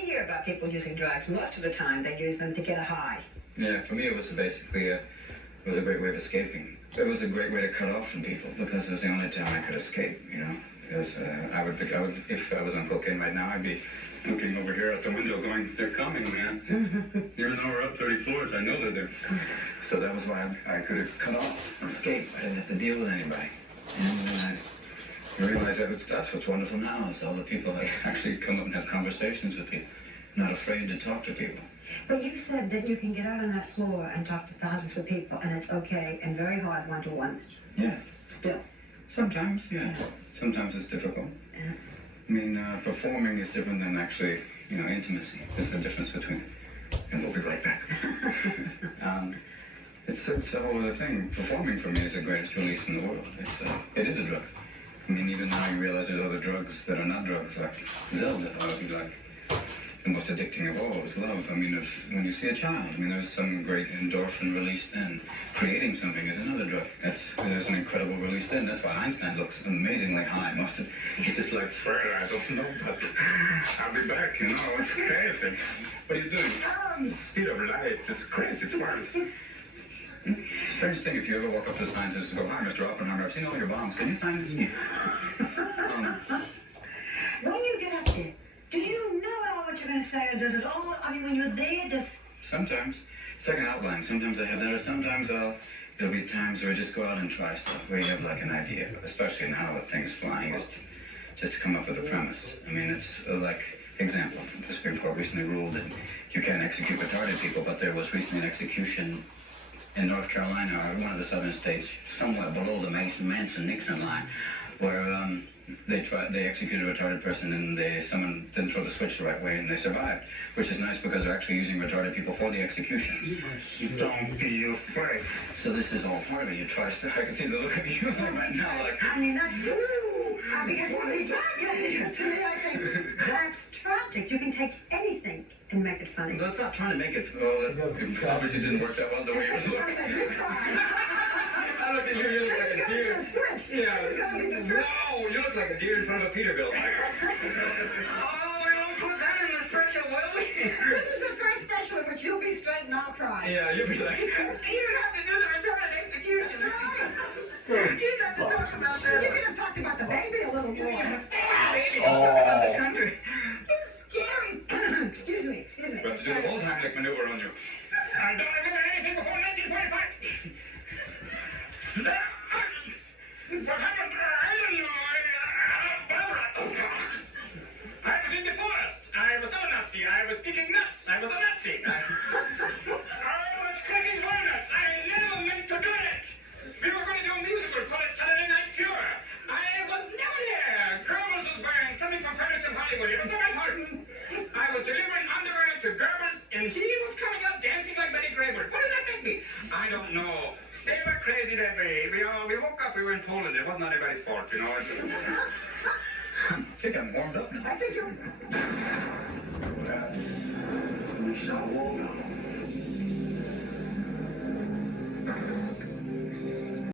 we hear about people using drugs, most of the time they use them to get a high. Yeah, for me it was basically it was a great way of escaping. It was a great way to cut off from people because it was the only time I could escape, you know. Because I would, if I was on cocaine right now, I'd be looking over here out the window going, they're coming, man. Even though we're up 30 floors, I know they're there. So that was why I could have cut off and escaped. I didn't have to deal with anybody. And then I realized that's what's wonderful now, is all the people that actually come up and have conversations with people, not afraid to talk to people. But you said that you can get out on that floor and talk to thousands of people, and it's okay, and very hard one-to-one. Yeah. Still. Sometimes, yeah. Sometimes it's difficult. Yeah. I mean, performing is different than actually, you know, intimacy. There's a difference between, and we'll be right back. It's a whole other thing. Performing for me is the greatest release in the world. It is a drug. I mean, even now you realize there's other drugs that are not drugs, like Zelda, or like the most addicting of all is love. I mean, when you see a child, I mean, there's some great endorphin release then. Creating something is another drug. There's an incredible release then. That's why Einstein looks amazingly high. He's just like, Fred, I don't know, but I'll be back, you know. It's crazy. What are you doing? Speed of light. It's crazy. It's wild. Strange thing, if you ever walk up to a scientist and go, hi, Mr. Oppenheimer, I've seen all your bombs. Can you sign this? When you get up there, do you know at all what you're going to say, or does it all, I mean, when you're there, just... Sometimes. It's like an outline. Sometimes I have that, or sometimes there'll be times where I just go out and try stuff, where you have like an idea, especially now with things flying, just to come up with a premise. I mean, it's like, example, the Supreme Court recently ruled that you can't execute retarded people, but there was recently an execution in North Carolina, or one of the southern states, somewhat below the Manson-Nixon line, where they executed a retarded person and someone didn't throw the switch the right way and they survived, which is nice because they're actually using retarded people for the execution. Don't be afraid. So this is all part of it. You try stuff. I can see the look at you right now, like. I mean, that's because to me, I think that's tragic. You can take anything and make it funny. Well, it's not trying to make it. Well, it obviously didn't work that well the way you was looking. I look at you. You look like a deer. Yeah. No, you look like a deer in front of a Peterbilt. Oh, we don't put that in the special, will we? This is the first special in which you'll be straight and I'll cry. Yeah, you'll be like. You have to do the retarded execution. You have to talk about that. You could have talked about the baby a little more. Oh. It's scary. Excuse me. But to do the whole Heimlich maneuver on you. I don't remember anything before 1945. I was in the forest. I was not a Nazi. I was picking nuts. I was a Nazi. I was cracking walnuts. I never meant to do it. We were going to do a musical called Saturday Night Fever. I was never there. Goebbels was banned coming from Paris and Hollywood. It was not my fault. I was delivering underwear to Goebbels, and he was coming up dancing like Betty Graber. What does that make me? I don't know. They were crazy that way. We woke up, we were in Poland. It wasn't anybody's fault, you know. I think I'm warmed up now. I think you're... We shall walk.